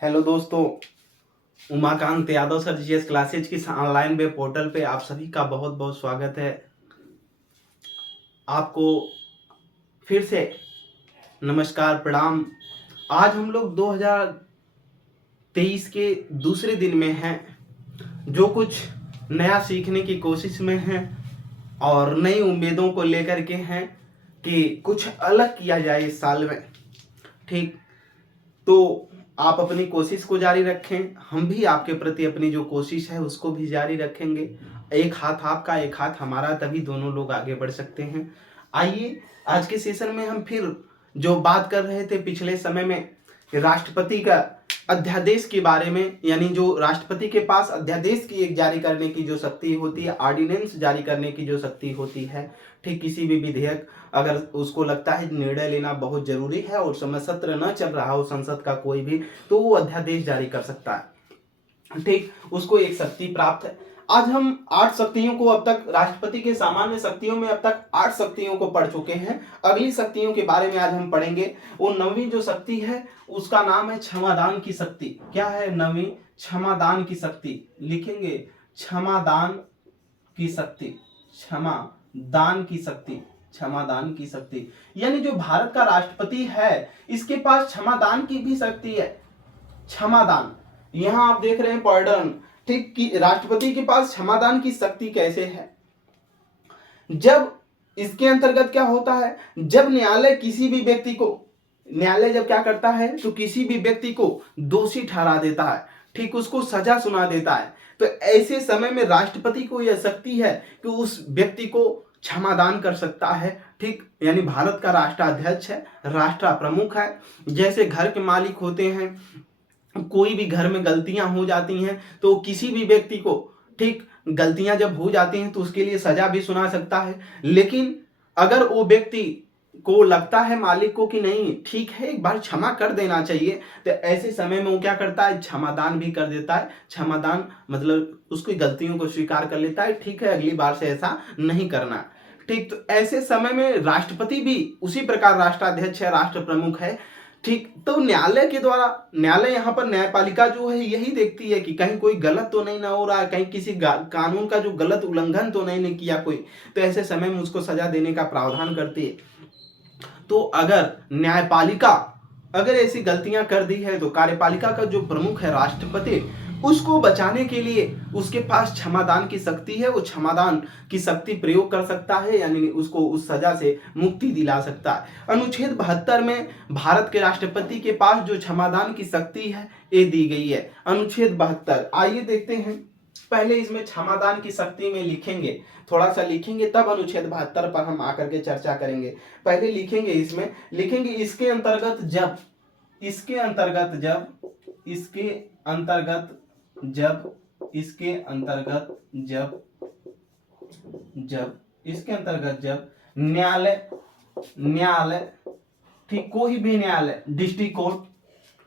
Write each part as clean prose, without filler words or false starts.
Hello दोस्तों, Umakant Yadav sir GS classes की online web portal पे आप सभी का बहुत बहुत स्वागत है। आपको फिर से नमस्कार, प्रणाम। आज हम लोग 2023 के दूसरे दिन में हैं, जो कुछ नया सीखने की कोशिश में हैं और नई उम्मीदों को लेकर के हैं कि कुछ अलग किया जाए इस साल में। ठीक, तो आप अपनी कोशिश को जारी रखें, हम भी आपके प्रति अपनी जो कोशिश है उसको भी जारी रखेंगे। एक हाथ आपका, एक हाथ हमारा, तभी दोनों लोग आगे बढ़ सकते हैं। आइए, आज के सेशन में हम फिर जो बात कर रहे थे पिछले समय में राष्ट्रपति का अध्यादेश के बारे में, यानी जो राष्ट्रपति के पास अध्यादेश की एक जारी करने की जो शक्ति होती है, ऑर्डिनेंस जारी करने की जो शक्ति होती है। ठीक, किसी भी विधेयक अगर उसको लगता है निर्णय लेना बहुत जरूरी है और समय सत्र न चल रहा हो संसद का कोई भी, तो वो अध्यादेश जारी कर सकता है। ठीक, उसको एक शक्ति प्राप्त है। आज हम 8 शक्तियों को, अब तक राष्ट्रपति के सामान्य शक्तियों में अब तक 8 शक्तियों को पढ़ चुके हैं। अगली शक्तियों के बारे में आज हम पढ़ेंगे। वो 9वीं जो शक्ति है उसका नाम है क्षमादान की शक्ति। क्या है 9वीं? क्षमादान की शक्ति। लिखेंगे क्षमादान की शक्ति, क्षमादान की शक्ति, क्षमादान की शक्ति। यानी जो भारत का राष्ट्रपति है इसके पास क्षमादान की भी शक्ति है। क्षमादान, यहां आप देख रहे हैं पार्डन। ठीक, कि राष्ट्रपति के पास क्षमादान की शक्ति कैसे है? जब इसके अंतर्गत क्या होता है, जब न्यायालय किसी भी व्यक्ति को, न्यायालय जब क्या करता है तो किसी भी व्यक्ति को दोषी ठहरा देता है, ठीक, उसको सजा सुना देता है, तो ऐसे समय में राष्ट्रपति को यह शक्ति है कि उस व्यक्ति को क्षमादान कर सकता है। ठीक, यानी भारत का राष्ट्राध्यक्ष है, राष्ट्र प्रमुख है। जैसे घर के मालिक होते हैं, कोई भी घर में गलतियां हो जाती हैं तो किसी भी व्यक्ति को, ठीक, गलतियां जब हो जाती हैं तो उसके लिए सजा भी सुना सकता है। लेकिन अगर वो व्यक्ति को लगता है मालिक को कि नहीं ठीक है एक बार क्षमा कर देना चाहिए, तो ऐसे समय में वो क्या करता है, क्षमादान भी कर देता है। क्षमादान मतलब उसकी गलतियों को स्वीकार कर लेता है, ठीक है अगली बार से ऐसा नहीं करना। ठीक, तो ऐसे समय में राष्ट्रपति भी उसी प्रकार राष्ट्राध्यक्ष है, राष्ट्र प्रमुख है। ठीक, तो न्यायालय के द्वारा, न्यायालय यहाँ पर न्यायपालिका जो है यही देखती है कि कहीं कोई गलत तो नहीं ना हो रहा है, कहीं किसी कानून का जो गलत उल्लंघन तो नहीं किया कोई, तो ऐसे समय में उसको सजा देने का प्रावधान करती है। तो अगर न्यायपालिका अगर ऐसी गलतियां कर दी है तो कार्यपालिका का जो प्रमुख है राष्ट्रपति, उसको बचाने के लिए उसके पास क्षमादान की शक्ति है। वो क्षमादान की शक्ति प्रयोग कर सकता है, यानी उसको उस सजा से मुक्ति दिला सकता है। अनुच्छेद 72 में भारत के राष्ट्रपति के पास जो क्षमादान की शक्ति है ये दी गई है, अनुच्छेद 72। आइए देखते हैं, पहले इसमें क्षमादान की शक्ति में लिखेंगे, थोड़ा सा लिखेंगे, तब अनुच्छेद 72 पर हम आकर के चर्चा करेंगे। पहले लिखेंगे, इसमें लिखेंगे इसके अंतर्गत जब, इसके अंतर्गत जब, इसके अंतर्गत जब, इसके अंतर्गत जब, जब इसके अंतर्गत जब न्यायालय, न्यायालय, ठीक, कोई भी न्यायालय, डिस्ट्रिक्ट कोर्ट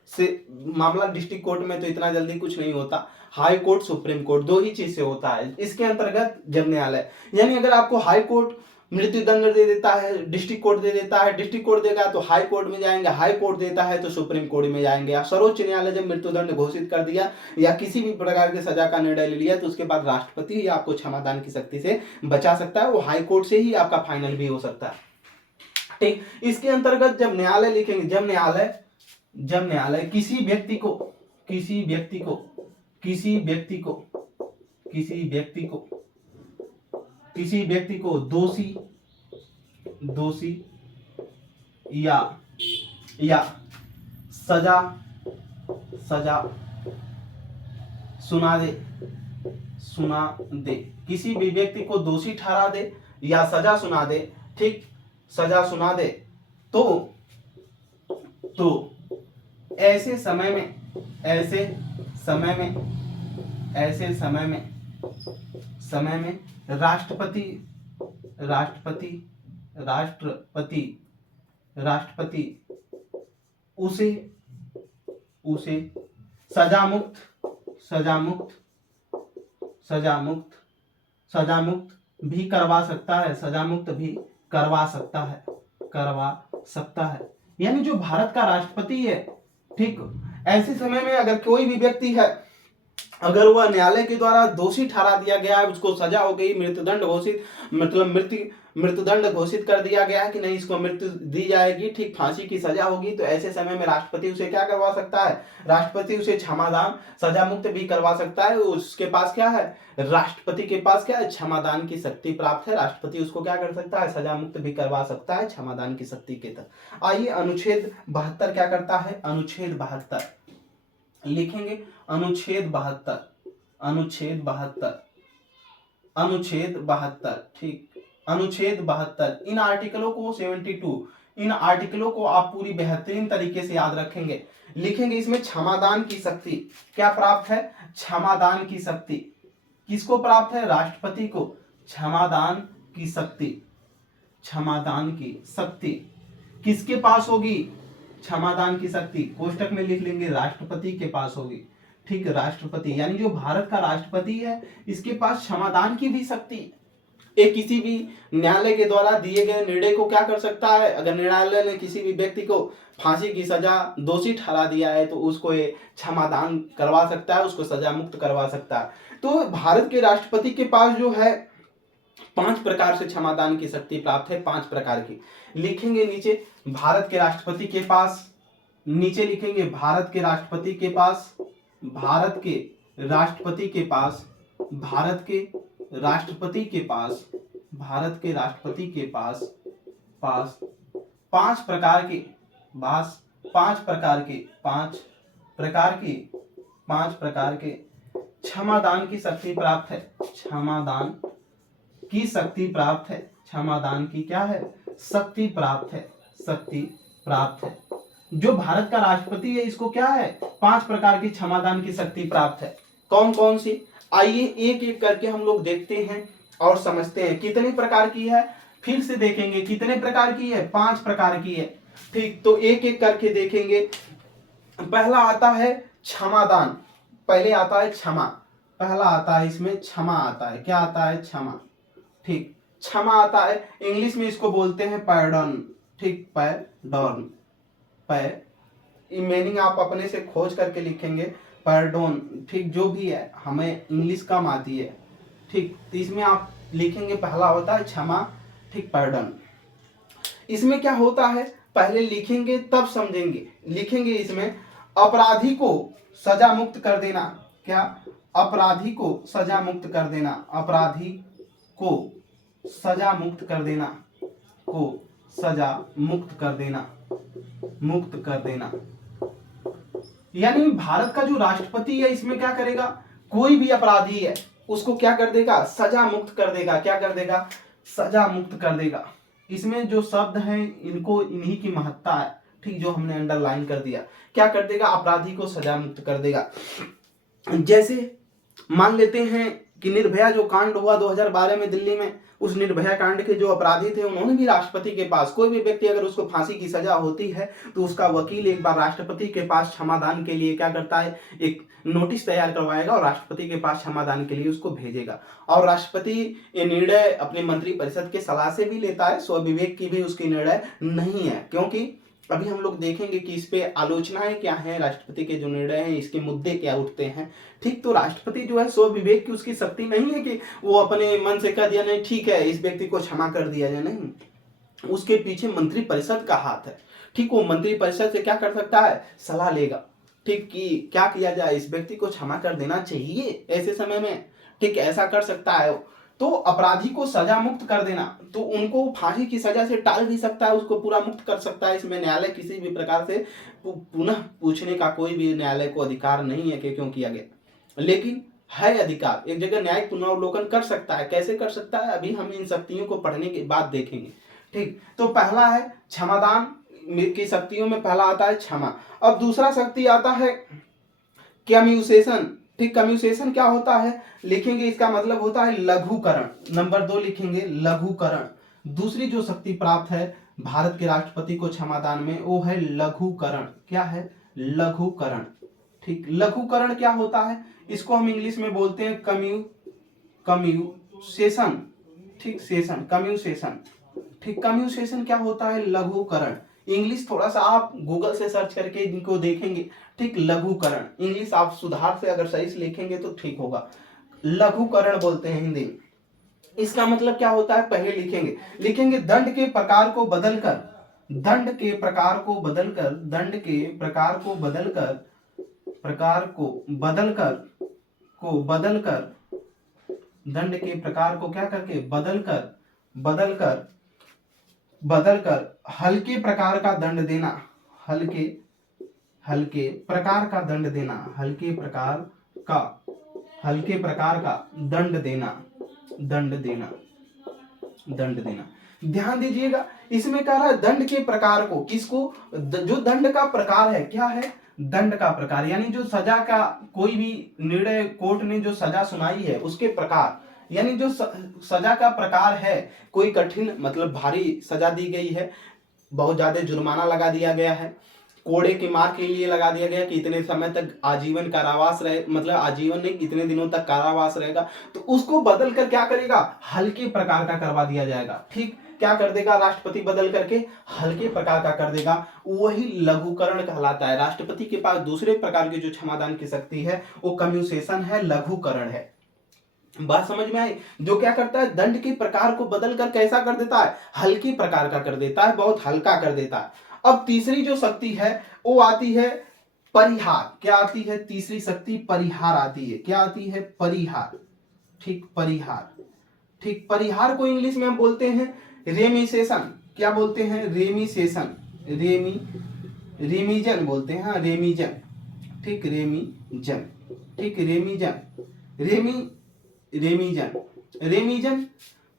से मामला, डिस्ट्रिक्ट कोर्ट में तो इतना जल्दी कुछ नहीं होता, हाई कोर्ट सुप्रीम कोर्ट दो ही चीज से होता है। इसके अंतर्गत जब न्यायालय, यानी अगर आपको हाई कोर्ट मृत्यु दंड दे देता है, डिस्ट्रिक्ट कोर्ट दे देता है, डिस्ट्रिक्ट कोर्ट देगा तो हाई कोर्ट में जाएंगे, हाई कोर्ट देता है तो सुप्रीम कोर्ट में जाएंगे, या सर्वोच्च न्यायालय जब मृत्यु दंड घोषित कर दिया या किसी भी प्रकार की सजा का निर्णय ले लिया, तो उसके बाद राष्ट्रपति ही आपको क्षमादान की शक्ति से बचा सकता है। वो हाई कोर्ट से ही आपका फाइनल भी हो सकता है। ठीक, इसके अंतर्गत जब न्यायालय लिखेंगे, जब न्यायालय, जब न्यायालय किसी व्यक्ति को, किसी व्यक्ति को, किसी व्यक्ति को, किसी व्यक्ति को, किसी व्यक्ति को दोषी, दोषी या सजा, सजा सुना दे, सुना दे, किसी भी व्यक्ति को दोषी ठहरा दे या सजा सुना दे, ठीक, सजा सुना दे, तो ऐसे समय में, ऐसे समय में, ऐसे समय में, समय में राष्ट्रपति, राष्ट्रपति, राष्ट्रपति, राष्ट्रपति उसे, उसे सजा मुक्त, सजा मुक्त, सजा मुक्त, सजा मुक्त भी करवा सकता है, सजा मुक्त भी करवा सकता है, करवा सकता है। यानी जो भारत का राष्ट्रपति है, ठीक, ऐसे समय में अगर कोई भी व्यक्ति है, अगर वह न्यायालय के द्वारा दोषी ठहरा दिया गया है, उसको सजा हो गई, मृत्युदंड घोषित, मतलब मृत्युदंड घोषित कर दिया गया है कि नहीं इसको मृत्यु दी जाएगी, ठीक फांसी की सजा होगी, तो ऐसे समय में राष्ट्रपति उसे क्या करवा सकता है, राष्ट्रपति उसे क्षमादान, सजा मुक्त भी करवा सकता है। उसके पास क्या है, राष्ट्रपति के पास क्या है, क्षमादान की शक्ति प्राप्त है। राष्ट्रपति उसको क्या कर सकता है, सजा मुक्त भी करवा सकता है क्षमादान की शक्ति के तहत। आइए अनुच्छेद 72 क्या करता है, अनुच्छेद 72 लिखेंगे, अनुच्छेद 72, अनुच्छेद 72, अनुच्छेद 72, ठीक, अनुच्छेद 72, इन आर्टिकलों को 72, इन आर्टिकलों को आप पूरी बेहतरीन तरीके से याद रखेंगे, लिखेंगे। इसमें क्षमादान की शक्ति क्या प्राप्त है, क्षमादान की शक्ति किसको प्राप्त है, राष्ट्रपति को। क्षमादान की शक्ति, क्षमादान की शक्ति किसके पास होगी, क्षमादान की शक्ति कोष्टक में लिख लेंगे, राष्ट्रपति के पास होगी, ठीक, राष्ट्रपति यानी जो भारत का राष्ट्रपति है इसके पास क्षमादान की भी शक्ति। एक किसी भी न्यायालय के द्वारा दिए गए निर्णय को क्या कर सकता है, अगर न्यायालय ने किसी भी व्यक्ति को फांसी की सजा दोषी ठहरा दिया है तो उसको ये क्षमादान करवा सकता है, उसको सजा मुक्त करवा सकता है। तो भारत के राष्ट्रपति के पास जो है 5 प्रकार से क्षमादान की शक्ति प्राप्त है, 5 प्रकार की लिखेंगे नीचे। भारत के राष्ट्रपति के पास, नीचे लिखेंगे भारत के राष्ट्रपति के पास, भारत के राष्ट्रपति के पास, भारत के राष्ट्रपति के पास, भारत के राष्ट्रपति के पास 5 प्रकार के, 5 प्रकार के क्षमादान की शक्ति प्राप्त है, क्षमादान की शक्ति प्राप्त है, क्षमादान की क्या है, शक्ति प्राप्त है, शक्ति प्राप्त है। जो भारत का राष्ट्रपति है इसको क्या है, 5 प्रकार की क्षमादान की शक्ति प्राप्त है। कौन कौन सी, आइए एक एक करके हम लोग देखते हैं और समझते हैं कितने प्रकार की है, फिर से देखेंगे कितने प्रकार की है, 5 प्रकार की है, ठीक। तो एक एक करके देखेंगे। पहला आता है क्षमादान, पहले आता है क्षमा, पहला आता है इसमें क्षमा आता है, क्या आता है, क्षमा, ठीक, क्षमा आता है। इंग्लिश में इसको बोलते हैं पैर्डन, ठीक, पैर्डन, मीनिंग आप अपने से खोज करके लिखेंगे, पैर्डोन, ठीक, जो भी है हमें इंग्लिश कम आती है, ठीक। तो इसमें आप लिखेंगे पहला होता है क्षमा, ठीक, पैर्डन। इसमें क्या होता है, पहले लिखेंगे तब समझेंगे, लिखेंगे इसमें अपराधी को सजा मुक्त कर देना, क्या, अपराधी को सजा मुक्त कर देना, अपराधी को सजा मुक्त कर देना, को सजा मुक्त कर देना, मुक्त कर देना। यानी भारत का जो राष्ट्रपति है इसमें क्या करेगा, कोई भी अपराधी है उसको क्या कर देगा, सजा मुक्त कर देगा, क्या कर देगा, सजा मुक्त कर देगा। इसमें जो शब्द हैं इनको, इन्हीं की महत्ता है, ठीक, जो हमने अंडरलाइन कर दिया, क्या कर देगा, अपराधी को सजा मुक्त कर देगा। जैसे मान लेते हैं कि निर्भया जो कांड हुआ 2012 में दिल्ली में, उस निर्भया कांड के जो अपराधी थे उन्होंने भी राष्ट्रपति के पास, कोई भी व्यक्ति अगर उसको फांसी की सजा होती है तो उसका वकील एक बार राष्ट्रपति के पास क्षमादान के लिए क्या करता है, एक नोटिस तैयार करवाएगा और राष्ट्रपति के पास क्षमादान के लिए उसको भेजेगा। और राष्ट्रपति ये निर्णय अपने मंत्रिपरिषद के सलाह से भी लेता है, स्वविवेक की भी उसकी निर्णय नहीं है, क्योंकि अभी हम लोग देखेंगे कि इस पे आलोचनाएं क्या है, राष्ट्रपति के जो निर्णय हैं इसके मुद्दे क्या उठते हैं, ठीक। तो राष्ट्रपति जो है स्व विवेक की उसकी शक्ति नहीं है कि वो अपने मन से कह दिया नहीं ठीक है इस व्यक्ति को क्षमा कर दिया जाए, नहीं, उसके पीछे मंत्रिपरिषद का हाथ है, ठीक। वो मंत्रिपरिषद से क्या कर सकता है, सलाह लेगा, ठीक, कि क्या किया जाए, इस व्यक्ति को क्षमा कर देना चाहिए ऐसे समय में, ठीक, ऐसा कर सकता है। तो अपराधी को सजा मुक्त कर देना, तो उनको फांसी की सजा से टाल भी सकता है, उसको पूरा मुक्त कर सकता है। इसमें न्यायालय किसी भी प्रकार से पुनः पूछने का कोई भी न्यायालय को अधिकार नहीं है कि क्यों किया गया, लेकिन है अधिकार, एक जगह न्यायिक पुनरावलोकन कर सकता है। कैसे कर सकता है, अभी हम इन शक्तियों को पढ़ने के बाद देखेंगे, ठीक। तो पहला है क्षमादान की शक्तियों में पहला आता है क्षमा। अब दूसरा शक्ति आता है कम्यूसेशन, ठीक। कम्यूसेशन क्या होता है, लिखेंगे इसका मतलब होता है लघुकरण, नंबर 2 लिखेंगे लघुकरण। दूसरी जो शक्ति प्राप्त है भारत के राष्ट्रपति को क्षमादान में वो है लघुकरण, क्या है, लघुकरण, ठीक। लघुकरण क्या होता है, इसको हम इंग्लिश में बोलते हैं कम्यूसेशन, ठीक, सेशन, कम्यूसेशन, ठीक। कम्यूसेशन क्या होता है, लघुकरण, इंग्लिश थोड़ा सा आप गूगल से सर्च करके इनको देखेंगे, ठीक, लघुकरण, इंग्लिश आप सुधार से अगर सही से लिखेंगे तो ठीक होगा। लघुकरण बोलते हैं हिंदी में। इसका मतलब क्या होता है, पहले लिखेंगे दंड के प्रकार को बदलकर, दंड के प्रकार को बदलकर, दंड के प्रकार को बदलकर, प्रकार को बदलकर, दंड के प्रकार को क्या करके बदलकर हल्के प्रकार का दंड देना, हल्के प्रकार का दंड देना, हल्के प्रकार का दंड देना। ध्यान दीजिएगा, इसमें कह रहा है दंड के प्रकार को, किसको, जो दंड का प्रकार है, क्या है, दंड का प्रकार, यानी जो सजा का कोई भी निर्णय कोर्ट ने जो सजा सुनाई है उसके प्रकार, यानी जो सजा का प्रकार है, कोई कठिन मतलब भारी सजा दी गई है, बहुत ज्यादा जुर्माना लगा दिया गया है, कोड़े की मार के लिए लगा दिया गया कि इतने समय तक आजीवन कारावास रहे, मतलब आजीवन नहीं इतने दिनों तक कारावास रहेगा, तो उसको बदल कर क्या करेगा, हल्के प्रकार का करवा दिया जाएगा। ठीक, क्या कर देगा राष्ट्रपति, बदल करके हल्के प्रकार का कर देगा, वही लघुकरण कहलाता है। राष्ट्रपति के पास दूसरे प्रकार की जो क्षमादान की शक्ति है वो कम्यूसेशन है, लघुकरण है। बात समझ में आई? जो क्या करता है, दंड के प्रकार को बदलकर कैसा कर देता है, हल्के प्रकार का कर देता है, बहुत हल्का कर देता है। अब तीसरी जो शक्ति है वो आती है परिहार। क्या आती है, तीसरी शक्ति परिहार आती है। क्या आती है, परिहार। ठीक, परिहार। ठीक, परिहार को इंग्लिश में हम बोलते हैं रेमिसेशन। क्या बोलते हैं, रेमिसेशन, रेमिजन बोलते हैं, हाँ रेमिजन। ठीक, रेमिजन। ठीक, रेमिजन।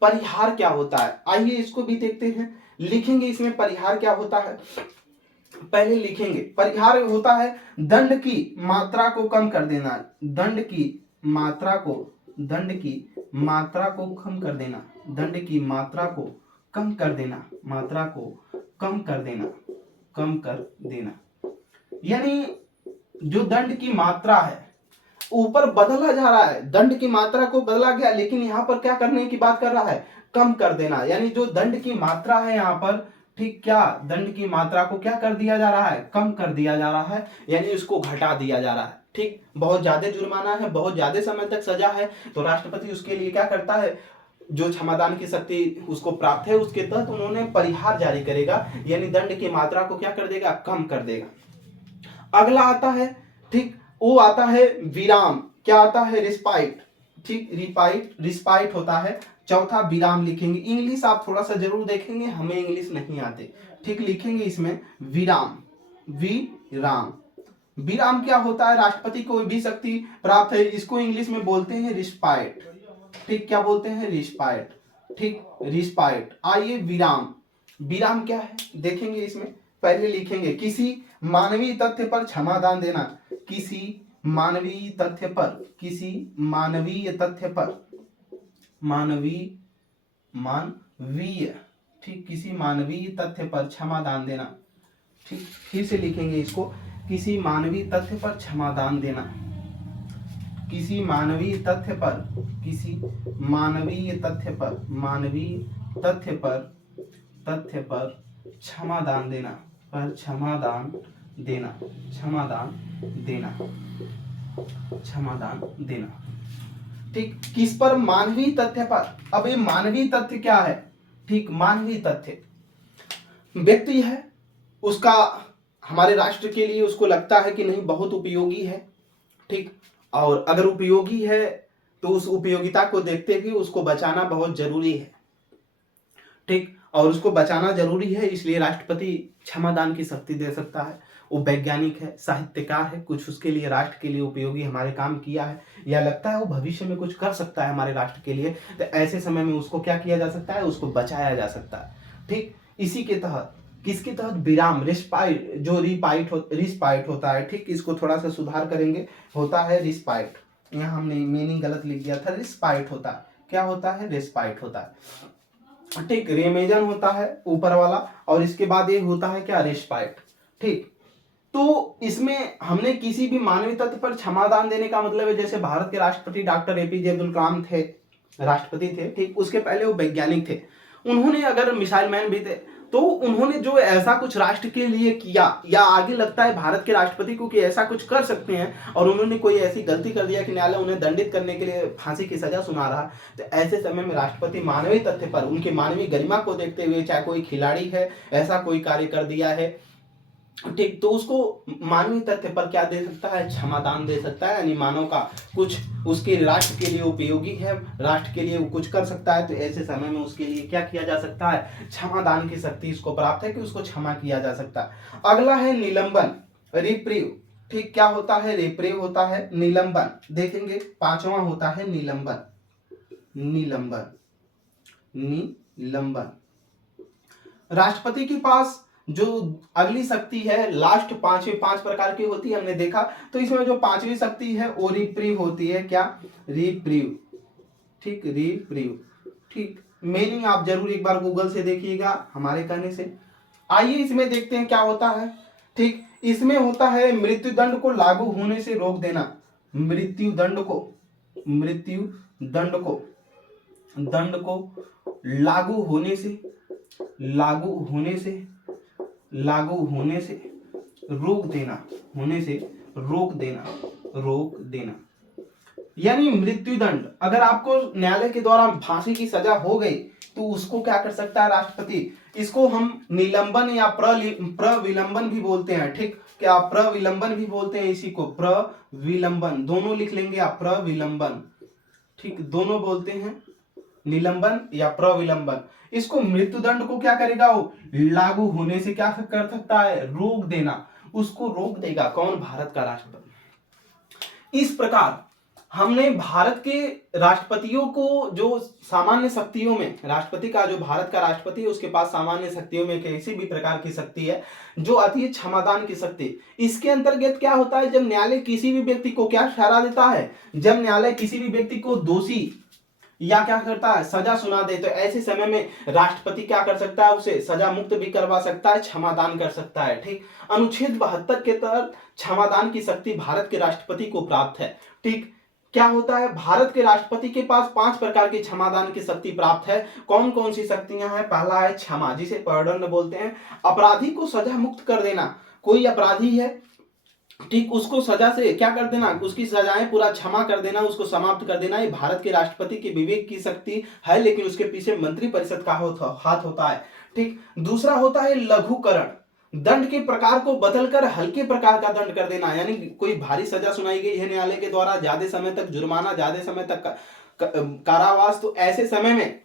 परिहार क्या होता है, आइए इसको भी देखते हैं। लिखेंगे इसमें परिहार क्या होता है, पहले लिखेंगे। परिहार होता है दंड की मात्रा को कम कर देना, दंड की मात्रा को कम कर देना, दंड की मात्रा को कम कर देना, यानी जो दंड की मात्रा है ऊपर बदला जा रहा है, दंड की मात्रा को बदला गया, लेकिन यहाँ पर क्या करने की बात कर रहा है, कम कर देना, यानी जो दंड की मात्रा है यहाँ पर, ठीक, क्या दंड की मात्रा को क्या कर दिया जा रहा है, कम कर दिया जा रहा है, यानी उसको घटा दिया जा रहा है। ठीक, बहुत ज्यादा जुर्माना है, बहुत ज्यादा समय तक सजा है, तो राष्ट्रपति उसके लिए क्या करता है, जो क्षमादान की शक्ति उसको प्राप्त है उसके तहत उन्होंने परिहार जारी करेगा, यानी दंड की मात्रा को क्या कर देगा, कम कर देगा। अगला आता है, ठीक, वो आता है विराम। क्या आता है, रिस्पाइट। ठीक, रिस्पाइट होता है। चौथा विराम लिखेंगे। इंग्लिश आप थोड़ा सा जरूर देखेंगे, हमें इंग्लिश नहीं आते। ठीक, लिखेंगे इसमें विराम। विराम क्या होता है, राष्ट्रपति को भी शक्ति प्राप्त है, इसको इंग्लिश में बोलते हैं रिस्पाइट। ठीक, क्या बोलते हैं, रिस्पाइट। ठीक, रिस्पाइट। आइए विराम क्या है देखेंगे। इसमें पहले लिखेंगे किसी मानवीय तथ्य पर क्षमादान देना, किसी मानवीय तथ्य पर, ठीक, किसी मानवीय तथ्य पर क्षमादान देना। ठीक, फिर से लिखेंगे इसको, किसी मानवीय तथ्य पर क्षमादान देना, किसी मानवीय तथ्य पर क्षमादान देना। ठीक, किस पर, मानवीय तथ्य पर। अब ये मानवीय तथ्य क्या है, ठीक, मानवीय तथ्य व्यक्ति है, उसका हमारे राष्ट्र के लिए उसको लगता है कि नहीं बहुत उपयोगी है। ठीक, और अगर उपयोगी है तो उस उपयोगिता को देखते हुए उसको बचाना बहुत जरूरी है। ठीक, और उसको बचाना जरूरी है, इसलिए राष्ट्रपति क्षमादान की शक्ति दे सकता है। वो वैज्ञानिक है, साहित्यकार है, कुछ उसके लिए राष्ट्र के लिए उपयोगी हमारे काम किया है, या लगता है वो भविष्य में कुछ कर सकता है हमारे राष्ट्र के लिए, तो ऐसे समय में उसको क्या किया जा सकता है, उसको बचाया जा सकता है। ठीक, इसी के तहत, किसके तहत, विराम, रिस्पाइट, जो रिस्पाइट होता है। ठीक, इसको थोड़ा सा सुधार करेंगे, होता है रिस्पाइट, यहाँ हमने मीनिंग गलत लिख दिया था, रिस्पाइट होता है। क्या होता है, रिस्पाइट होता है। ठीक, रेमेजन होता है ऊपर वाला, और इसके बाद ये होता है क्या, रिस्पाइट। ठीक, तो इसमें हमने किसी भी मानवीय तथ्य पर क्षमादान देने का मतलब है, जैसे भारत के राष्ट्रपति डॉक्टर एपीजे अब्दुल कलाम थे, राष्ट्रपति थे। ठीक, उसके पहले वो वैज्ञानिक थे, उन्होंने अगर मिसाइल मैन भी थे तो उन्होंने जो ऐसा कुछ राष्ट्र के लिए किया, या आगे लगता है भारत के राष्ट्रपति को कि ऐसा कुछ कर सकते हैं, और उन्होंने कोई ऐसी गलती कर दिया कि न्यायालय उन्हें दंडित करने के लिए फांसी की सजा सुना रहा, तो ऐसे समय में राष्ट्रपति मानवीय तथ्य पर, उनके मानवीय गरिमा को देखते हुए, चाहे कोई खिलाड़ी है ऐसा कोई कार्य कर दिया है, ठीक, तो उसको मानवीय तथ्य पर क्या दे सकता है, क्षमादान दे सकता है, यानी मानव का कुछ उसके राष्ट्र के लिए उपयोगी है, राष्ट्र के लिए वो कुछ कर सकता है, तो ऐसे समय में उसके लिए क्या किया जा सकता है, क्षमादान की शक्ति इसको प्राप्त है कि उसको क्षमा किया जा सकता है। अगला है निलंबन, रिप्रीव। ठीक, क्या होता है, रिप्रीव होता है, निलंबन देखेंगे। पांचवा होता है निलंबन, निलंबन, निलंबन। राष्ट्रपति के पास जो अगली शक्ति है, लास्ट पांच प्रकार की होती है, हमने देखा, तो इसमें जो पांचवी शक्ति है वो रिप्रीव होती है। क्या, रिप्रीव। ठीक, रिप्रीव। ठीक, मीनिंग आप जरूर एक बार गूगल से देखिएगा हमारे कहने से। आइए इसमें देखते हैं क्या होता है। ठीक, इसमें होता है मृत्युदंड को लागू होने से रोक देना, मृत्युदंड को, मृत्युदंड को, दंड को लागू होने से, लागू होने से, लागू होने से रोक देना, होने से रोक देना, रोक देना। यानी मृत्युदंड, अगर आपको न्यायालय के द्वारा फांसी की सजा हो गई तो उसको क्या कर सकता है राष्ट्रपति, इसको हम निलंबन या प्रविलंबन भी बोलते हैं। ठीक, क्या प्रविलंबन भी बोलते हैं इसी को, प्रविलंबन, दोनों लिख लेंगे आप, प्रविलंबन। ठीक, दोनों बोलते हैं, निलंबन या प्रविलंबन। इसको मृत्युदंड को क्या करेगा, वो लागू होने से क्या कर सकता है, रोक देना, उसको रोक देगा। कौन, भारत का राष्ट्रपति। इस प्रकार हमने भारत के राष्ट्रपतियों को जो सामान्य शक्तियों में, राष्ट्रपति का जो भारत का राष्ट्रपति है उसके पास सामान्य शक्तियों में किसी भी प्रकार की शक्ति है जो आती है क्षमादान की शक्ति। इसके अंतर्गत क्या होता है, जब न्यायालय किसी भी व्यक्ति को क्या ठहरा देता है, जब न्यायालय किसी भी व्यक्ति को दोषी या क्या करता है, सजा सुना दे, तो ऐसे समय में राष्ट्रपति क्या कर सकता है, उसे सजा मुक्त भी करवा सकता है, क्षमादान कर सकता है। ठीक, अनुच्छेद 72 के तहत क्षमादान की शक्ति भारत के राष्ट्रपति को प्राप्त है। ठीक, क्या होता है, भारत के राष्ट्रपति के पास 5 प्रकार की क्षमादान की शक्ति प्राप्त है। कौन कौन सी शक्तियां हैं, पहला है क्षमा, जिसे पर्डन बोलते हैं, अपराधी को सजा मुक्त कर देना। कोई अपराधी है, ठीक, उसको सजा से क्या कर देना, उसकी सजाएं पूरा क्षमा कर देना, उसको समाप्त कर देना। ये भारत के राष्ट्रपति के विवेक की शक्ति है, लेकिन उसके पीछे मंत्रिपरिषद का हाथ होता है। ठीक, दूसरा होता है लघुकरण, दंड के प्रकार को बदलकर हल्के प्रकार का दंड कर देना। यानी कोई भारी सजा सुनाई गई है न्यायालय के द्वारा, ज्यादा समय तक जुर्माना, ज्यादा समय तक कारावास, तो ऐसे समय में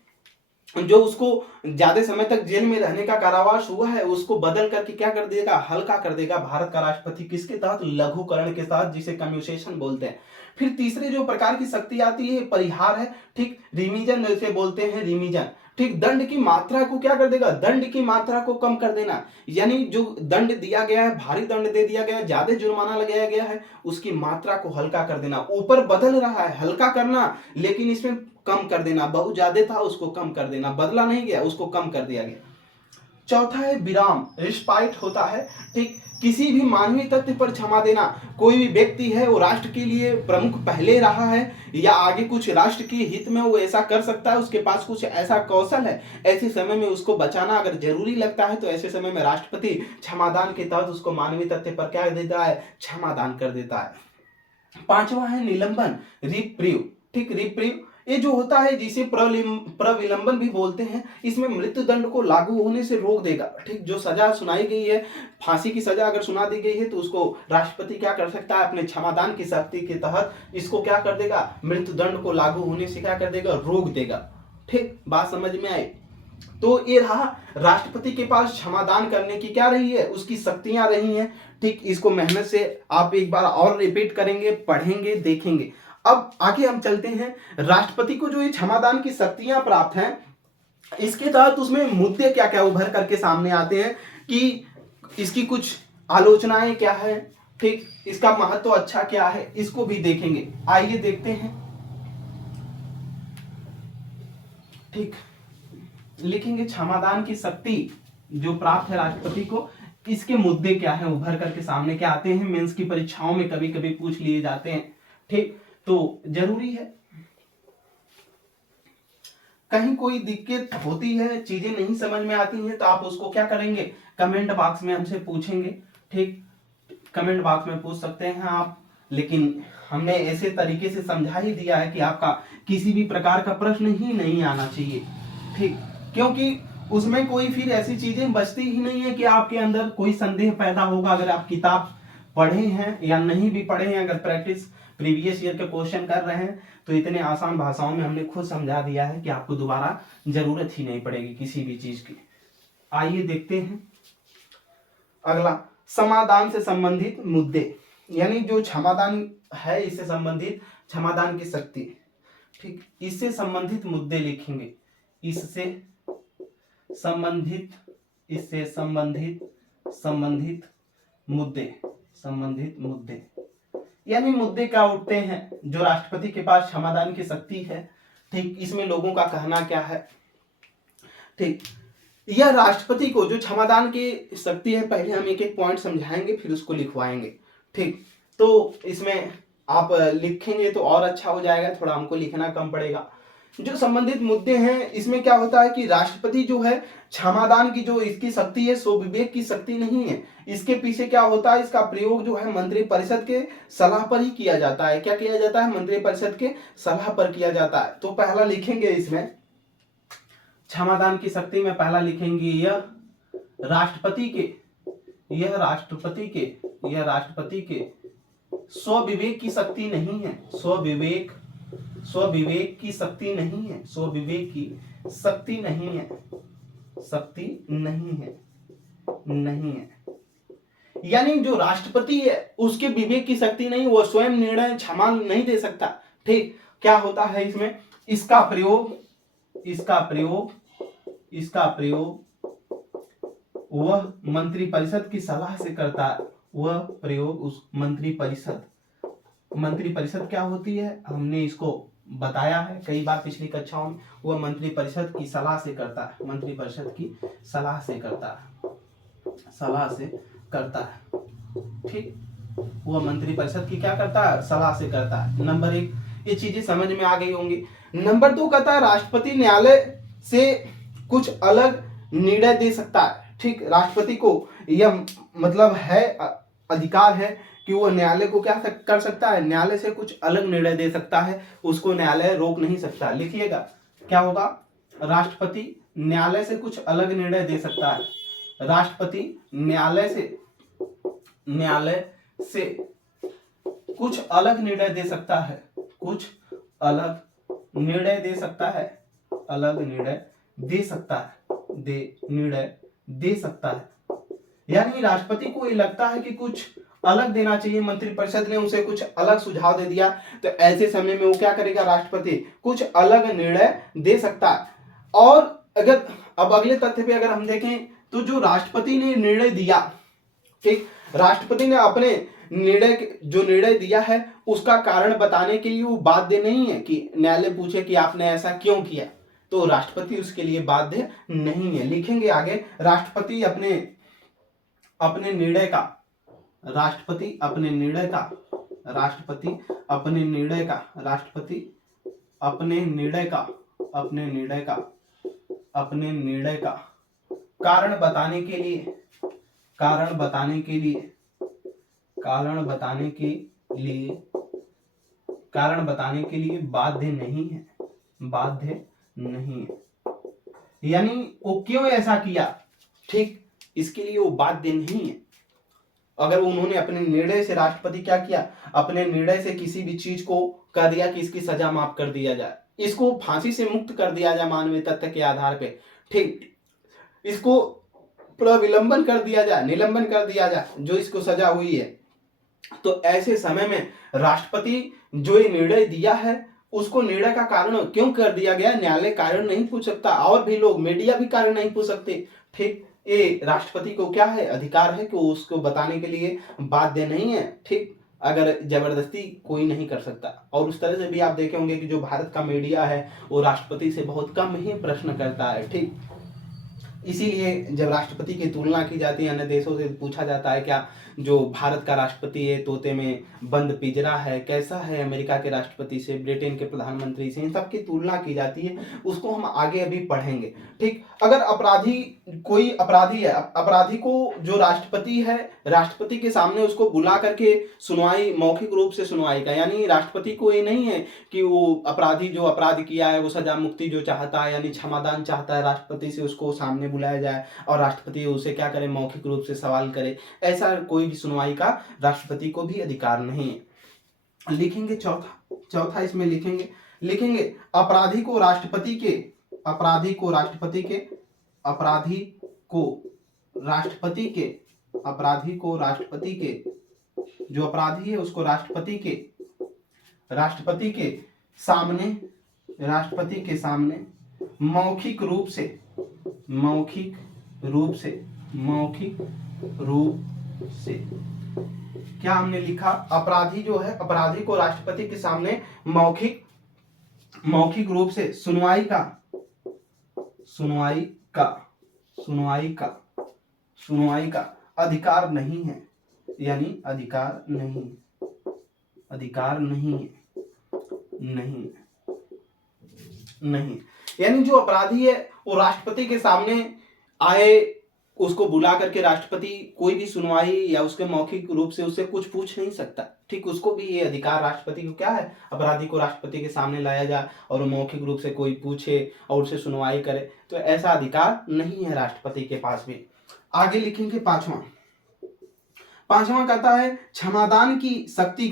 जो उसको ज्यादा समय तक जेल में रहने का कारावास हुआ है उसको बदल करके क्या कर देगा, हल्का कर देगा भारत का राष्ट्रपति। किसके तहत, लघुकरण के साथ, जिसे कम्यूटेशन बोलते हैं। फिर तीसरे जो प्रकार की शक्ति आती है परिहार है। ठीक, रिमीजन जैसे बोलते हैं, रिमीजन। ठीक, दंड की मात्रा को क्या कर देगा, दंड की मात्रा को कम कर देना। यानी जो दंड दिया गया है, भारी दंड दे दिया गया है, ज्यादा जुर्माना लगाया गया है, उसकी मात्रा को हल्का कर देना। ऊपर बदल रहा है, हल्का करना, लेकिन इसमें कम कर देना। बहुत ज्यादा था उसको कम कर देना, बदला नहीं गया, उसको कम कर दिया गया। चौथा है विराम, रिस्पाइट होता है। ठीक, किसी भी मानवीय तथ्य पर क्षमा देना। कोई भी व्यक्ति है वो राष्ट्र के लिए प्रमुख पहले रहा है या आगे कुछ राष्ट्र के हित में वो ऐसा कर सकता है, उसके पास कुछ ऐसा कौशल है, ऐसे समय में उसको बचाना अगर जरूरी लगता है तो ऐसे समय में राष्ट्रपति क्षमादान के तहत उसको मानवीय तथ्य पर क्या देता है, क्षमादान कर देता है। पांचवा है निलंबन, रिप्रीव। ठीक, रिप्रीव ये जो होता है जिसे प्रविलंबन भी बोलते हैं, इसमें मृत्युदंड को लागू होने से रोक देगा। ठीक, जो सजा सुनाई गई है, फांसी की सजा अगर सुना दी गई है तो उसको राष्ट्रपति क्या कर सकता है, अपने क्षमादान की शक्ति के तहत इसको क्या कर देगा, मृत्युदंड को लागू होने से क्या कर देगा, रोक देगा। ठीक, बात समझ में आई। तो ये रहा राष्ट्रपति के पास क्षमादान करने की क्या रही है, उसकी शक्तियां रही हैं। ठीक, इसको मेहनत से आप एक बार और रिपीट करेंगे, पढ़ेंगे, देखेंगे। अब आगे हम चलते हैं, राष्ट्रपति को जो ये क्षमादान की शक्तियां प्राप्त हैं, इसके तहत उसमें मुद्दे क्या क्या उभर करके सामने आते हैं कि इसकी कुछ आलोचनाएं क्या है, ठीक, इसका महत्व अच्छा क्या है, इसको भी देखेंगे। आइए देखते हैं। ठीक, लिखेंगे क्षमादान की शक्ति जो प्राप्त है राष्ट्रपति को, इसके मुद्दे क्या हैं, उभर करके सामने क्या आते हैं, मेंस की परीक्षाओं में कभी कभी पूछ लिए जाते हैं। ठीक, तो जरूरी है। कहीं कोई दिक्कत होती है, चीजें नहीं समझ में आती हैं, तो आप उसको क्या करेंगे, कमेंट बॉक्स में हमसे पूछेंगे। ठीक, कमेंट बॉक्स में पूछ सकते हैं आप, लेकिन हमने ऐसे तरीके से समझा ही दिया है कि आपका किसी भी प्रकार का प्रश्न ही नहीं आना चाहिए। ठीक, क्योंकि उसमें कोई फिर ऐसी चीजें बचती ही नहीं है कि आपके अंदर कोई संदेह पैदा होगा। अगर आप किताब पढ़े हैं या नहीं भी पढ़े हैं, अगर प्रैक्टिस प्रीवियस ईयर के क्वेश्चन कर रहे हैं, तो इतने आसान भाषाओं में हमने खुद समझा दिया है कि आपको दोबारा जरूरत ही नहीं पड़ेगी किसी भी चीज की। आइए देखते हैं अगला, समाधान से संबंधित मुद्दे, यानी जो क्षमादान है इससे संबंधित क्षमादान की शक्ति। ठीक, इससे संबंधित मुद्दे लिखेंगे, इससे संबंधित मुद्दे, यानी मुद्दे क्या उठते हैं जो राष्ट्रपति के पास क्षमादान की शक्ति है। ठीक, इसमें लोगों का कहना क्या है। ठीक, यह राष्ट्रपति को जो क्षमादान की शक्ति है, पहले हम एक एक पॉइंट समझाएंगे फिर उसको लिखवाएंगे। ठीक, तो इसमें आप लिखेंगे तो और अच्छा हो जाएगा, थोड़ा हमको लिखना कम पड़ेगा। जो संबंधित मुद्दे हैं, इसमें क्या होता है कि राष्ट्रपति जो है क्षमादान की जो इसकी शक्ति है सो विवेक की शक्ति नहीं है। इसके पीछे क्या होता है, इसका प्रयोग जो है मंत्रिपरिषद के सलाह पर ही किया जाता है। क्या किया जाता है, मंत्रिपरिषद के सलाह पर किया जाता है। तो पहला लिखेंगे इसमें क्षमादान की शक्ति में, पहला लिखेंगे यह राष्ट्रपति के स्वविवेक की शक्ति नहीं है, स्वविवेक की शक्ति नहीं है। यानी जो राष्ट्रपति है उसके विवेक की शक्ति नहीं, वो स्वयं निर्णय क्षमा नहीं दे सकता। ठीक, क्या होता है इसमें, इसका प्रयोग वह मंत्रिपरिषद की सलाह से करता है। वह प्रयोग उस मंत्रिपरिषद क्या होती है, हमने इसको बताया है कई बार पिछली कक्षाओं में। वह मंत्रिपरिषद की सलाह से करता है, ठीक, वह मंत्रिपरिषद की क्या करता है, सलाह से करता है। नंबर 1, ये चीजें समझ में आ गई होंगी। नंबर 2 कहता है राष्ट्रपति न्यायालय से कुछ अलग निर्णय दे सकता है। ठीक, राष्ट्रपति को यह मतलब है, अधिकार है कि वो न्यायालय को क्या कर सकता है, न्यायालय से कुछ अलग निर्णय दे सकता है, उसको न्यायालय रोक नहीं सकता। लिखिएगा क्या होगा, राष्ट्रपति न्यायालय से कुछ अलग निर्णय दे सकता है। राष्ट्रपति न्यायालय से कुछ अलग निर्णय दे सकता है, यानी राष्ट्रपति को ये लगता है कि कुछ अलग देना चाहिए, मंत्रिपरिषद ने उसे कुछ अलग सुझाव दे दिया, तो ऐसे समय में वो क्या करेगा, राष्ट्रपति कुछ अलग निर्णय दे सकता है। और अगर अब अगले तथ्य पे अगर हम देखें तो जो राष्ट्रपति ने निर्णय दिया, ठीक, राष्ट्रपति ने अपने निर्णय दिया है उसका कारण बताने के लिए वो बाध्य नहीं है कि न्यायालय पूछे कि आपने ऐसा क्यों किया, तो राष्ट्रपति उसके लिए बाध्य नहीं है। लिखेंगे आगे, राष्ट्रपति अपने निर्णय का कारण बताने के लिए बाध्य नहीं है। यानी वो क्यों ऐसा किया, ठीक, इसके लिए वो बाध्य नहीं है। अगर उन्होंने अपने निर्णय से, राष्ट्रपति क्या किया, अपने निर्णय से किसी भी चीज को कह दिया कि इसकी सजा माफ कर दिया जाए, इसको फांसी से मुक्त कर दिया जाए मानवीय तथ्य के आधार पे, ठीक, इसको प्रविलंबन कर दिया जाए, निलंबन कर दिया जाए जो इसको सजा हुई है, तो ऐसे समय में राष्ट्रपति जो ये निर्णय दिया है उसको निर्णय का कारण क्यों कर दिया गया, न्यायालय कारण नहीं पूछ सकता, और भी लोग मीडिया भी कारण नहीं पूछ सकते। ठीक, ये राष्ट्रपति को क्या है, अधिकार है कि वो उसको बताने के लिए बाध्य नहीं है। ठीक, अगर जबरदस्ती कोई नहीं कर सकता। और उस तरह से भी आप देखे होंगे कि जो भारत का मीडिया है वो राष्ट्रपति से बहुत कम ही प्रश्न करता है। ठीक, इसीलिए जब राष्ट्रपति की तुलना की जाती है अन्य देशों से, पूछा जाता है क्या जो भारत का राष्ट्रपति है तोते में बंद पिंजरा है, कैसा है अमेरिका के राष्ट्रपति से, ब्रिटेन के प्रधानमंत्री से, इन सब की तुलना की जाती है, उसको हम आगे अभी पढ़ेंगे। ठीक, अगर अपराधी कोई अपराधी है, अपराधी को जो राष्ट्रपति है, राष्ट्रपति के सामने उसको बुला करके सुनवाई, मौखिक रूप से सुनवाई का, यानी राष्ट्रपति को ये नहीं है कि वो अपराधी जो अपराध किया है वो सजा मुक्ति जो चाहता है, यानी क्षमादान चाहता है राष्ट्रपति से, उसको सामने बुलाया जाए और राष्ट्रपति उसे क्या करे, मौखिक रूप से सवाल करे, ऐसा कोई भी सुनवाई का राष्ट्रपति को भी अधिकार नहीं है। लिखेंगे चौथा इसमें लिखेंगे अपराधी को राष्ट्रपति के जो अपराधी है उसको राष्ट्रपति के सामने मौखिक रूप से क्या हमने लिखा, अपराधी जो है, अपराधी को राष्ट्रपति के सामने मौखिक रूप से सुनवाई का अधिकार नहीं है, यानी अधिकार नहीं, यानी जो अपराधी है वो राष्ट्रपति के सामने आए, उसको बुला करके राष्ट्रपति कोई भी सुनवाई या उसके मौखिक रूप से उससे कुछ पूछ नहीं सकता। ठीक, उसको भी ये अधिकार राष्ट्रपति को क्या है, अपराधी को राष्ट्रपति के सामने लाया जाए और मौखिक रूप से कोई पूछे और उससे सुनवाई करे, तो ऐसा अधिकार नहीं है राष्ट्रपति के पास भी। आगे लिखेंगे पांचवा कहता है क्षमादान की शक्ति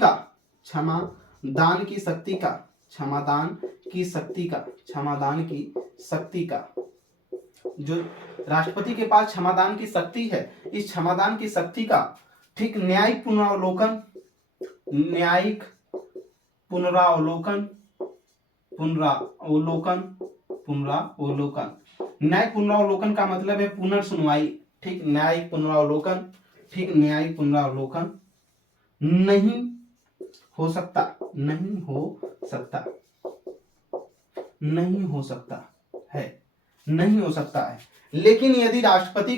का जो राष्ट्रपति के पास क्षमादान की शक्ति है, इस क्षमादान की शक्ति का ठीक न्यायिक पुनरावलोकन न्यायिक पुनरावलोकन का मतलब है पुनर्सुनवाई। ठीक, न्यायिक पुनरावलोकन नहीं हो सकता है। लेकिन यदि राष्ट्रपति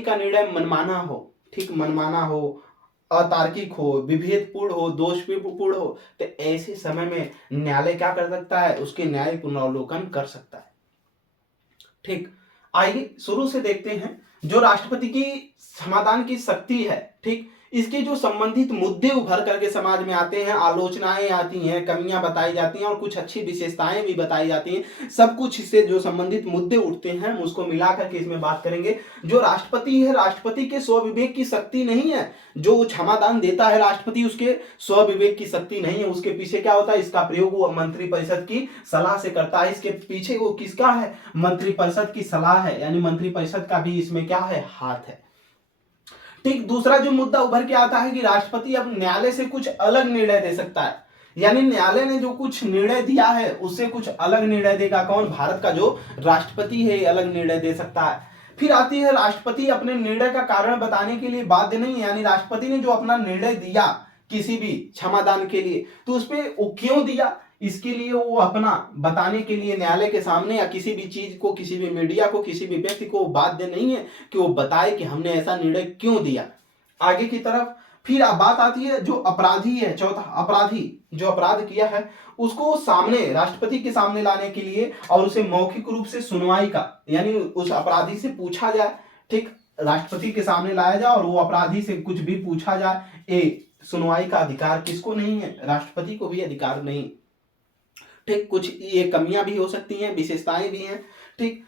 का निर्णय मनमाना हो, ठीक, मनमाना हो, अतार्किक हो, विभेदपूर्ण हो, दोषपूर्ण हो, तो ऐसे समय में न्यायालय क्या कर सकता है, उसके न्यायिक पुनरावलोकन कर सकता है। ठीक, आइए शुरू से देखते हैं जो राष्ट्रपति की क्षमादान की शक्ति है। ठीक, इसके जो संबंधित मुद्दे उभर करके समाज में आते हैं, आलोचनाएं आती हैं, कमियां बताई जाती हैं और कुछ अच्छी विशेषताएं भी बताई जाती हैं, सब कुछ इससे जो संबंधित मुद्दे उठते हैं उसको मिला करके इसमें बात करेंगे। जो राष्ट्रपति है, राष्ट्रपति के स्वविवेक की शक्ति नहीं है, जो क्षमादान देता है राष्ट्रपति उसके स्वविवेक की शक्ति नहीं है, उसके पीछे क्या होता है, इसका प्रयोग वो मंत्रिपरिषद की सलाह से करता है, इसके पीछे वो किसका है, मंत्रिपरिषद की सलाह है, यानी मंत्रिपरिषद का भी इसमें क्या है, हाथ है। ठीक, दूसरा जो मुद्दा उभर के आता है कि राष्ट्रपति अब न्यायालय से कुछ अलग निर्णय दे सकता है, यानी न्यायालय ने जो कुछ निर्णय दिया है उससे कुछ अलग निर्णय देगा कौन, भारत का जो राष्ट्रपति है, अलग निर्णय दे सकता है। फिर आती है राष्ट्रपति अपने निर्णय का कारण बताने के लिए बाध्य नहीं है, यानी राष्ट्रपति ने जो अपना निर्णय दिया किसी भी क्षमादान के लिए, तो उस पर वो क्यों दिया, इसके लिए वो अपना बताने के लिए न्यायालय के सामने या किसी भी चीज को, किसी भी मीडिया को, किसी भी व्यक्ति को बाध्य नहीं है कि वो बताए कि हमने ऐसा निर्णय क्यों दिया। आगे की तरफ फिर बात आती है जो अपराधी है, चौथा, अपराधी जो अपराध किया है उसको सामने, राष्ट्रपति के सामने लाने के लिए और उसे मौखिक रूप से सुनवाई का, यानी उस अपराधी से पूछा जाए, ठीक, राष्ट्रपति के सामने लाया जाए और वो अपराधी से कुछ भी पूछा जाए, ये सुनवाई का अधिकार किसको नहीं है, राष्ट्रपति को भी अधिकार नहीं। ठीक, कुछ ये कमियां भी हो सकती हैं, विशेषताएं भी हैं। ठीक,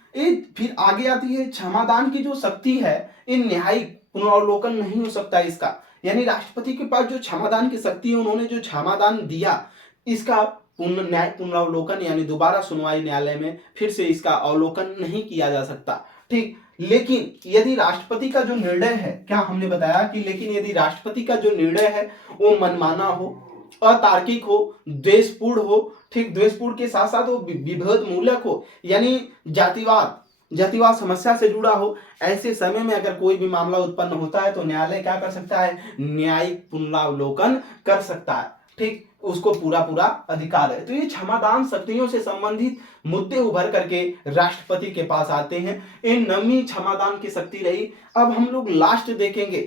फिर आगे आती है क्षमादान की जो शक्ति है, इन न्यायिक पुनरावलोकन नहीं हो सकता इसका, यानी राष्ट्रपति के पास जो क्षमादान की शक्ति है, उन्होंने जो क्षमादान दिया इसका न्याय पुनरावलोकन यानी दोबारा सुनवाई न्यायालय में फिर से इसका अवलोकन नहीं किया जा सकता। ठीक, लेकिन यदि राष्ट्रपति का जो निर्णय है, क्या हमने बताया कि लेकिन यदि राष्ट्रपति का जो निर्णय है वो मनमाना हो, अतार्किक हो, द्वेषपूर्ण हो, ठीक, द्वेषपूर्ण के साथ साथ वो विभेद मूलक हो, यानी जातिवाद जातिवाद समस्या से जुड़ा हो, ऐसे समय में अगर कोई भी मामला उत्पन्न होता है तो न्यायालय क्या कर सकता है, न्यायिक पुनरावलोकन कर सकता है। ठीक, उसको पूरा पूरा अधिकार है। तो ये क्षमादान शक्तियों से संबंधित मुद्दे उभर करके राष्ट्रपति के पास आते हैं। इन 9वीं क्षमादान की शक्ति रही। अब हम लोग लास्ट देखेंगे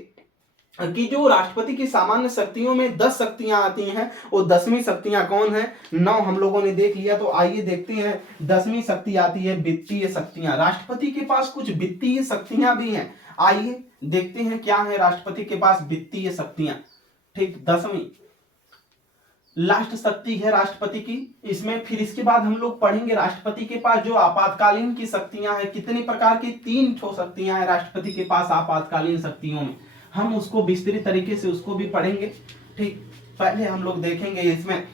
कि जो राष्ट्रपति की सामान्य शक्तियों में 10 शक्तियां आती हैं, वो 10वीं शक्तियां कौन है? 9 हम लोगों ने देख लिया, तो आइए देखते हैं। 10वीं शक्ति आती है वित्तीय शक्तियां। राष्ट्रपति के पास कुछ वित्तीय शक्तियां भी हैं। आइए देखते हैं क्या है राष्ट्रपति के पास वित्तीय शक्तियां। ठीक, 10वीं लास्ट शक्ति है राष्ट्रपति की इसमें। फिर इसके बाद हम लोग पढ़ेंगे राष्ट्रपति के पास जो आपातकालीन की शक्तियां हैं, कितने प्रकार की, 3 ठो शक्तियां हैं राष्ट्रपति के पास आपातकालीन शक्तियों में। हम उसको विस्तृत तरीके से उसको भी पढ़ेंगे। ठीक, पहले हम लोग देखेंगे इसमें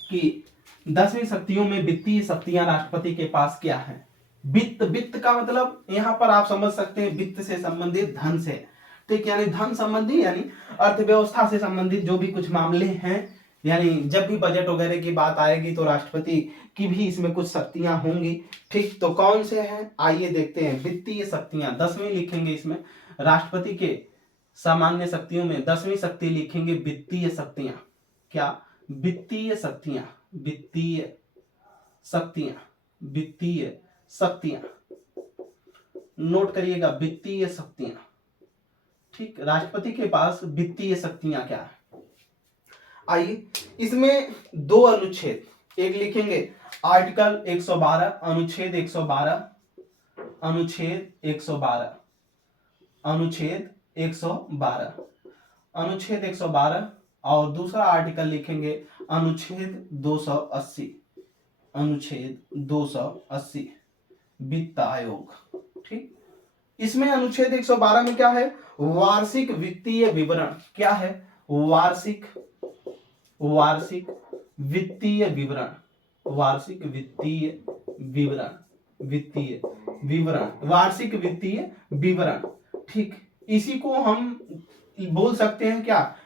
कि 10वीं शक्तियों में वित्तीय शक्तियां राष्ट्रपति के पास क्या है। वित्त, वित्त का मतलब यहां पर आप समझ सकते हैं वित्त से संबंधित धन से। ठीक, यानी धन संबंधी, यानी अर्थव्यवस्था से संबंधित जो भी कुछ मामले हैं, यानी जब भी बजट वगैरह की बात आएगी तो राष्ट्रपति की भी इसमें कुछ शक्तियां होंगी। ठीक, तो कौन से हैं आइए देखते हैं। वित्तीय शक्तियां 10वीं लिखेंगे इसमें। राष्ट्रपति के सामान्य शक्तियों में 10वीं शक्ति लिखेंगे वित्तीय शक्तियां। क्या? वित्तीय शक्तियां, वित्तीय शक्तियां, वित्तीय शक्तियां। नोट करिएगा, वित्तीय शक्तियां। ठीक, राष्ट्रपति के पास वित्तीय शक्तियां क्या है? आइए इसमें 2 अनुच्छेद, एक लिखेंगे आर्टिकल 112, अनुच्छेद 112, अनुच्छेद 112, अनुच्छेद 112, अनुच्छेद 112, और दूसरा आर्टिकल लिखेंगे अनुच्छेद 280, अनुच्छेद 280 वित्त आयोग। ठीक, इसमें अनुच्छेद 112 में क्या है? वार्षिक वित्तीय विवरण। क्या है? वार्षिक वित्तीय विवरण, वार्षिक वित्तीय विवरण, वित्तीय विवरण, वार्षिक वित्तीय विवरण। ठीक, इसी को हम बोल सकते हैं क्या?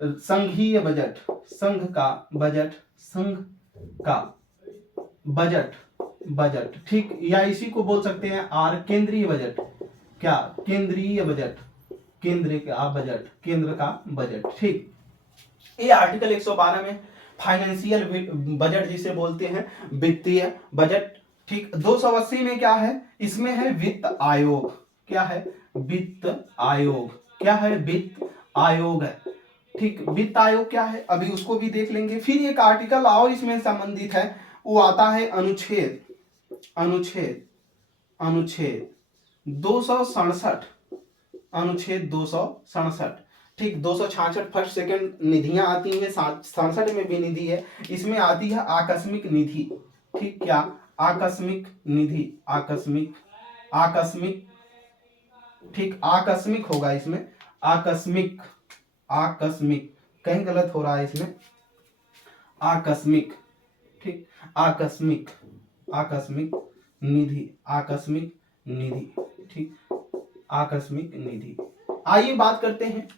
संघीय बजट, संघ का बजट, संघ का बजट, बजट। ठीक, या इसी को बोल सकते हैं केंद्रीय बजट। क्या? केंद्रीय बजट, केंद्र का बजट, केंद्र का बजट। ठीक, ये आर्टिकल 112 में फाइनेंशियल बजट जिसे बोलते हैं, वित्तीय बजट। ठीक, 280 में क्या है? इसमें है वित्त आयोग। क्या है? वित्त आयोग। क्या है? वित्त आयोग है। ठीक, वित्त आयोग क्या है अभी उसको भी देख लेंगे। फिर एक आर्टिकल और इसमें संबंधित है, वो आता है अनुच्छेद, अनुच्छेद, अनुच्छेद 267, अनुच्छेद 267। ठीक, 266 फर्स्ट सेकंड निधियां आती हैं, 67 में भी निधि है। इसमें आती है आकस्मिक निधि। ठीक, क्या? आकस्मिक निधि, आकस्मिक, आकस्मिक। ठीक, आकस्मिक होगा इसमें, आकस्मिक, आकस्मिक, कहीं गलत हो रहा है इसमें, आकस्मिक। ठीक, आकस्मिक, आकस्मिक निधि, आकस्मिक निधि। ठीक, आकस्मिक निधि। आइए बात करते हैं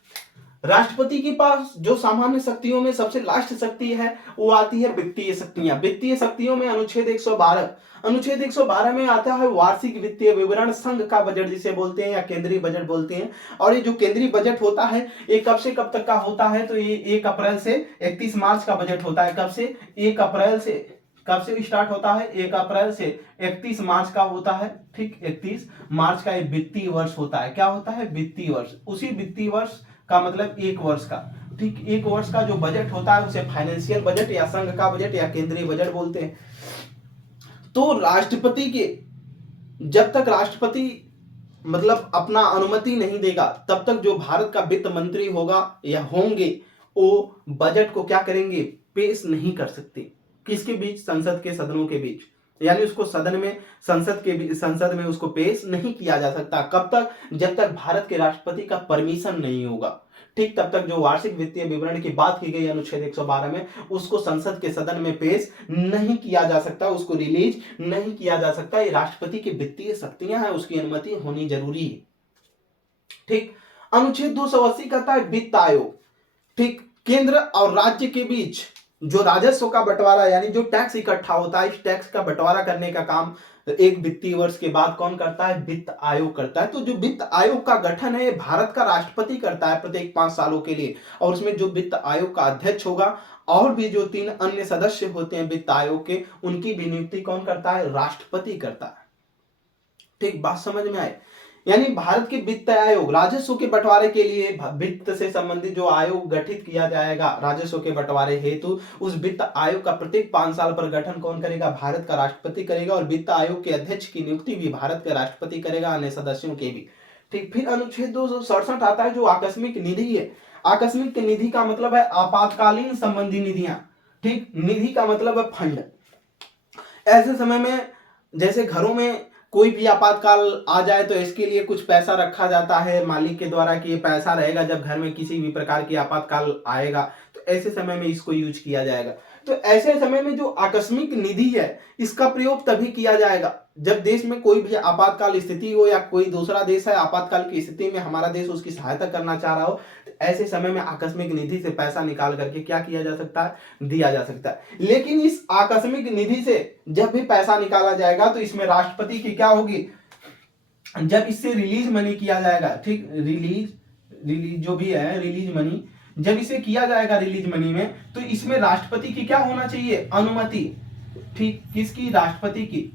राष्ट्रपति के पास जो सामान्य शक्तियों में सबसे लास्ट शक्ति है वो आती है वित्तीय शक्तियां। वित्तीय शक्तियों में अनुच्छेद 112, अनुच्छेद 112 में आता है वार्षिक वित्तीय विवरण, संघ का बजट जिसे बोलते हैं या केंद्रीय बजट बोलते हैं। और ये जो केंद्रीय बजट होता है ये कब से कब तक का होता है? तो ये 1 अप्रैल से 31 मार्च का बजट होता है। कब से? 1 अप्रैल से, कब से स्टार्ट होता है? 1 अप्रैल से 31 मार्च का होता है। ठीक, 31 मार्च का एक वित्तीय वर्ष होता है। क्या होता है? वित्तीय वर्ष। उसी वित्तीय वर्ष का मतलब 1 वर्ष का। ठीक, 1 वर्ष का जो बजट होता है उसे फाइनेंशियल बजट या संघ का बजट या केंद्रीय बजट बोलते हैं। तो राष्ट्रपति के, जब तक राष्ट्रपति मतलब अपना अनुमति नहीं देगा तब तक जो भारत का वित्त मंत्री होगा या होंगे वो बजट को क्या करेंगे? पेश नहीं कर सकते। किसके बीच? संसद के सदनों के बीच, यानी उसको सदन में, संसद में उसको पेश नहीं किया जा सकता। कब तक? जब तक भारत के राष्ट्रपति का परमिशन नहीं होगा। ठीक, तब तक जो वार्षिक वित्तीय विवरण की बात की गई अनुच्छेद 112 में, उसको संसद के सदन में पेश नहीं किया जा सकता, उसको रिलीज नहीं किया जा सकता। ये राष्ट्रपति की वित्तीय शक्तियां हैं, उसकी अनुमति होनी जरूरी है। ठीक, अनुच्छेद 280 कहता है वित्त आयोग। ठीक, केंद्र और राज्य के बीच जो राजस्व का बंटवारा यानी जो टैक्स इकट्ठा होता है, इस टैक्स का बंटवारा करने का काम एक वित्तीय वर्ष के बाद कौन करता है? वित्त आयोग करता है। तो जो वित्त आयोग का गठन है, भारत का राष्ट्रपति करता है प्रत्येक 5 सालों के लिए, और उसमें जो वित्त आयोग का अध्यक्ष होगा और भी जो 3 अन्य सदस्य होते हैं वित्त आयोग के, उनकी भी नियुक्ति कौन करता है? राष्ट्रपति करता है। ठीक, बात समझ में आए? यानी भारत के वित्त आयोग राजस्व के बंटवारे के लिए वित्त से संबंधित जो आयोग गठित किया जाएगा राजस्व के बंटवारे हेतु, उस वित्त आयोग का प्रत्येक 5 साल पर गठन कौन करेगा? भारत का राष्ट्रपति करेगा, और वित्त आयोग के अध्यक्ष की नियुक्ति भी भारत के राष्ट्रपति करेगा, अन्य सदस्यों के भी। ठीक, फिर अनुच्छेद 267 आता है जो आकस्मिक निधि है। आकस्मिक निधि का मतलब है आपातकालीन संबंधी निधियां। ठीक, निधि का मतलब है फंड। ऐसे समय में जैसे घरों में कोई भी आपातकाल आ जाए तो इसके लिए कुछ पैसा रखा जाता है मालिक के द्वारा कि ये पैसा रहेगा जब घर में किसी भी प्रकार की आपातकाल आएगा, तो ऐसे समय में इसको यूज किया जाएगा। तो ऐसे समय में जो आकस्मिक निधि है इसका प्रयोग तभी किया जाएगा जब देश में कोई भी आपातकाल स्थिति हो, या कोई दूसरा देश है आपातकाल की स्थिति में हमारा देश उसकी सहायता करना चाह रहा हो, तो ऐसे समय में आकस्मिक निधि से पैसा निकाल करके क्या किया जा सकता है? दिया जा सकता है। लेकिन इस आकस्मिक निधि से जब भी पैसा निकाला जाएगा तो इसमें राष्ट्रपति की क्या होगी? जब इससे रिलीज मनी किया जाएगा, ठीक, रिलीज जो भी है रिलीज मनी, जब इसे किया जाएगा रिलीज मनी में, तो इसमें राष्ट्रपति की क्या होना चाहिए? अनुमति। ठीक, किसकी? राष्ट्रपति की।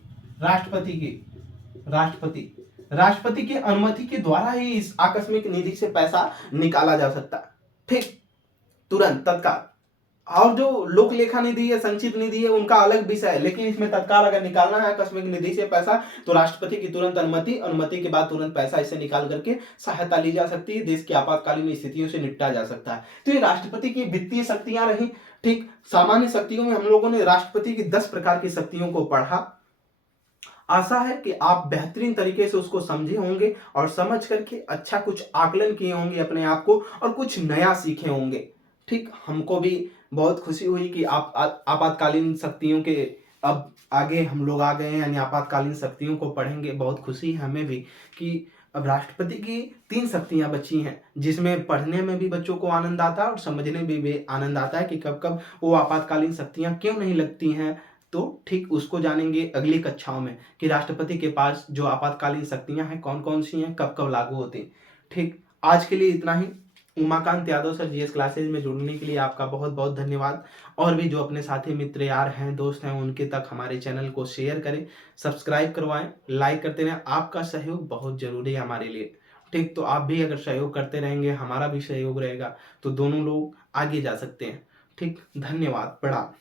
राष्ट्रपति की अनुमति के द्वारा ही इस आकस्मिक निधि से पैसा निकाला जा सकता है। ठीक, तुरंत, तत्काल। और जो लोक लेखा निधि है, संचित निधि है, उनका अलग विषय है, लेकिन इसमें तत्काल अगर निकालना है आकस्मिक निधि से पैसा तो राष्ट्रपति की तुरंत अनुमति के बाद तुरंत पैसा इससे निकाल करके सहायता ली जा सकती है, देश की आपातकालीन स्थितियों से निपटा जा सकता है। तो ये राष्ट्रपति की वित्तीय शक्तियां रही। ठीक, सामान्य शक्तियों में हम लोगों ने राष्ट्रपति की 10 प्रकार की शक्तियों को पढ़ा। आशा है कि आप बेहतरीन तरीके से उसको समझे होंगे और समझ करके अच्छा कुछ आकलन किए होंगे अपने आप को, और कुछ नया सीखे होंगे। ठीक, हमको भी बहुत खुशी हुई कि आप आपातकालीन शक्तियों के अब आगे हम लोग आ गए हैं, यानी आपातकालीन शक्तियों को पढ़ेंगे। बहुत खुशी है हमें भी कि अब राष्ट्रपति की 3 शक्तियां बची हैं, जिसमें पढ़ने में भी बच्चों को आनंद आता है और समझने में भी आनंद आता है कि कब कब वो आपातकालीन शक्तियां क्यों नहीं लगती हैं। तो ठीक उसको जानेंगे अगली कक्षाओं में कि राष्ट्रपति के पास जो आपातकालीन शक्तियां हैं कौन कौन सी हैं, कब कब लागू होती हैं। ठीक, आज के लिए इतना ही। Umakant Yadav sir GS classes में जुड़ने के लिए आपका बहुत बहुत धन्यवाद। और भी जो अपने साथी मित्र यार हैं, दोस्त हैं, उनके तक हमारे चैनल को शेयर करें, सब्सक्राइब करवाएं, लाइक करते रहें। आपका सहयोग बहुत जरूरी है हमारे लिए। ठीक, तो आप भी अगर सहयोग करते रहेंगे, हमारा भी सहयोग रहेगा, तो दोनों लोग आगे जा सकते हैं। ठीक, धन्यवाद, प्रणाम।